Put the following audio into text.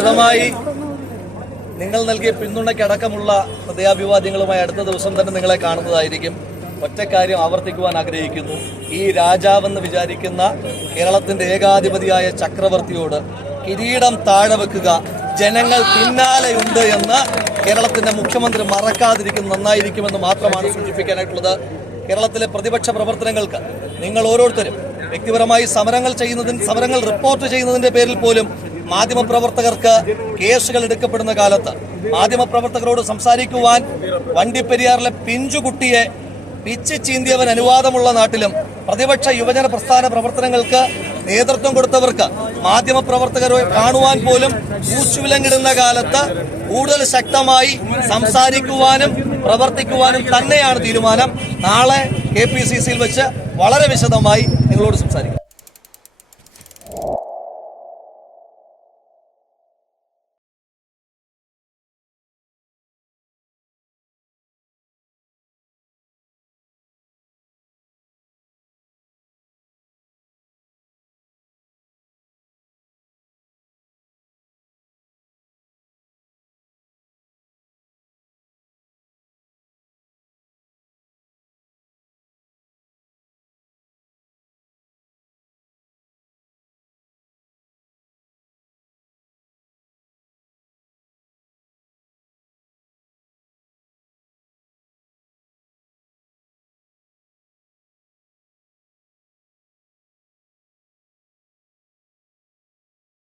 വിശദമായി നിങ്ങൾ നൽകിയ പിന്തുണയ്ക്കടക്കമുള്ള ഹൃദയാഭിവാദ്യങ്ങളുമായി അടുത്ത ദിവസം തന്നെ നിങ്ങളെ കാണുന്നതായിരിക്കും. ഒറ്റക്കാര്യം ആവർത്തിക്കുവാൻ ആഗ്രഹിക്കുന്നു. ഈ രാജാവെന്ന് വിചാരിക്കുന്ന കേരളത്തിന്റെ ഏകാധിപതിയായ ചക്രവർത്തിയോട് കിരീടം താഴെ വെക്കുക, ജനങ്ങൾ പിന്നാലെയുണ്ട് എന്ന് കേരളത്തിന്റെ മുഖ്യമന്ത്രി മറക്കാതിരിക്കുന്നത് നന്നായിരിക്കുമെന്ന് മാത്രമാണ് സൂചിപ്പിക്കാനായിട്ടുള്ളത്. കേരളത്തിലെ പ്രതിപക്ഷ പ്രവർത്തനങ്ങൾക്ക് നിങ്ങൾ ഓരോരുത്തരും വ്യക്തിപരമായി സമരങ്ങൾ റിപ്പോർട്ട് ചെയ്യുന്നതിന്റെ പേരിൽ പോലും മാധ്യമപ്രവർത്തകർക്ക് കേസുകൾ എടുക്കപ്പെടുന്ന കാലത്ത് മാധ്യമപ്രവർത്തകരോട് സംസാരിക്കുവാൻ വണ്ടിപ്പെരിയാറിലെ പിഞ്ചുകുട്ടിയെ പിച്ച് ചീന്തിയവൻ അനുവാദമുള്ള നാട്ടിലും പ്രതിപക്ഷ യുവജന പ്രസ്ഥാന പ്രവർത്തനങ്ങൾക്ക് നേതൃത്വം കൊടുത്തവർക്ക് മാധ്യമപ്രവർത്തകരെ കാണുവാൻ പോലും കൂച്ചുവിലങ്ങിടുന്ന കാലത്ത് കൂടുതൽ ശക്തമായി സംസാരിക്കുവാനും പ്രവർത്തിക്കുവാനും തന്നെയാണ് തീരുമാനം. നാളെ KPCC വെച്ച് വളരെ വിശദമായി നിങ്ങളോട് സംസാരിക്കും.